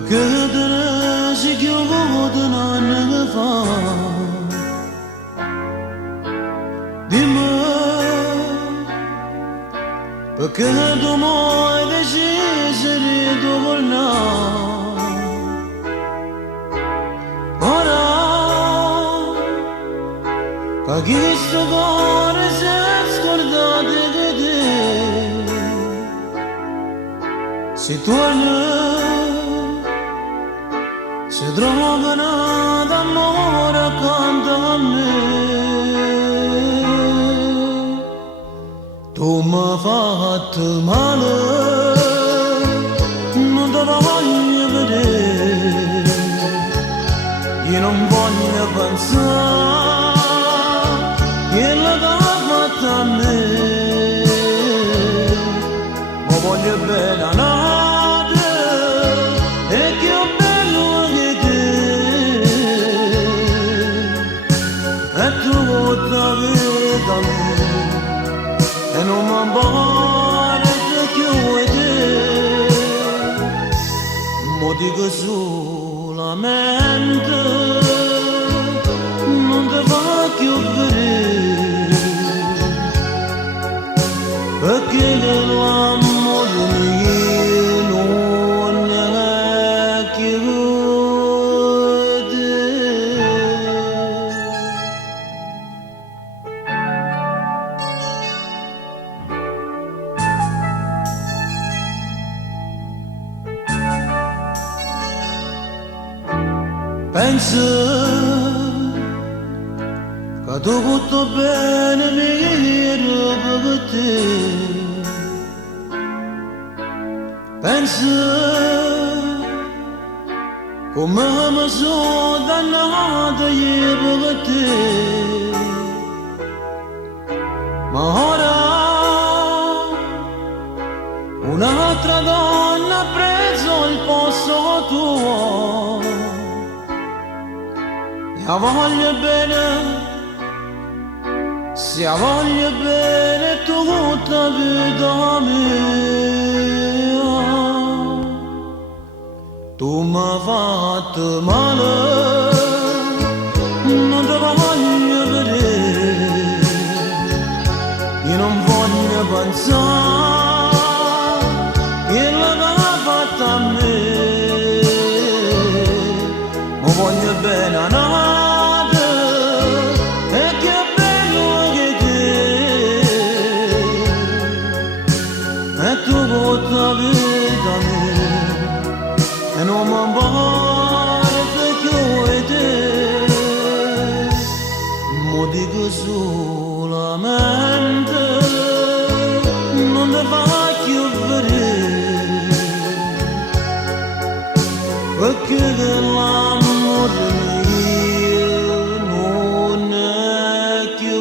Kadra shigyogodna nava Dima Pakado moy de jizri dogolna Ora Kagisto gore ses korda de gede Si torna Se drogano d'amore accanto a me Tu mi hai fatto male Non te voglio vedere Io non voglio pensare Che l'ha fatta a me Ma voglio bene a notte E che ho da me e non mi pare che vede mo dico solamente non ti va più vedere perché l'amore mio non è che Penso che tutto bene mi per te Penso come mi sono dannata io per te Ma ora un'altra donna ha preso il posto tuo Se voglio bene, se voglio bene tutta vita mia Tu mi hai fatto male, non te voglio vedere Io non voglio pensare che l'ha fatta a me Ma voglio bene a noi tutta vita mia e non mi pare che vede mo dico solamente non ti faccio vedere perché l'amore mio non è che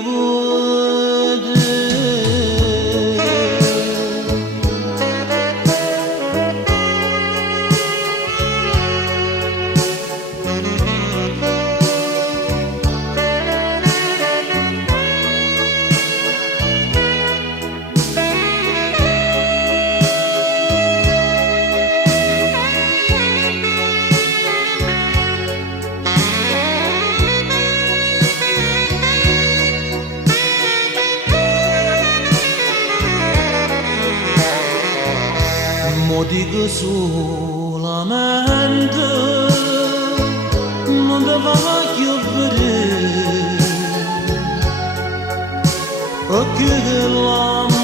Mo dico solamente non ti voglio vedere perché l'amore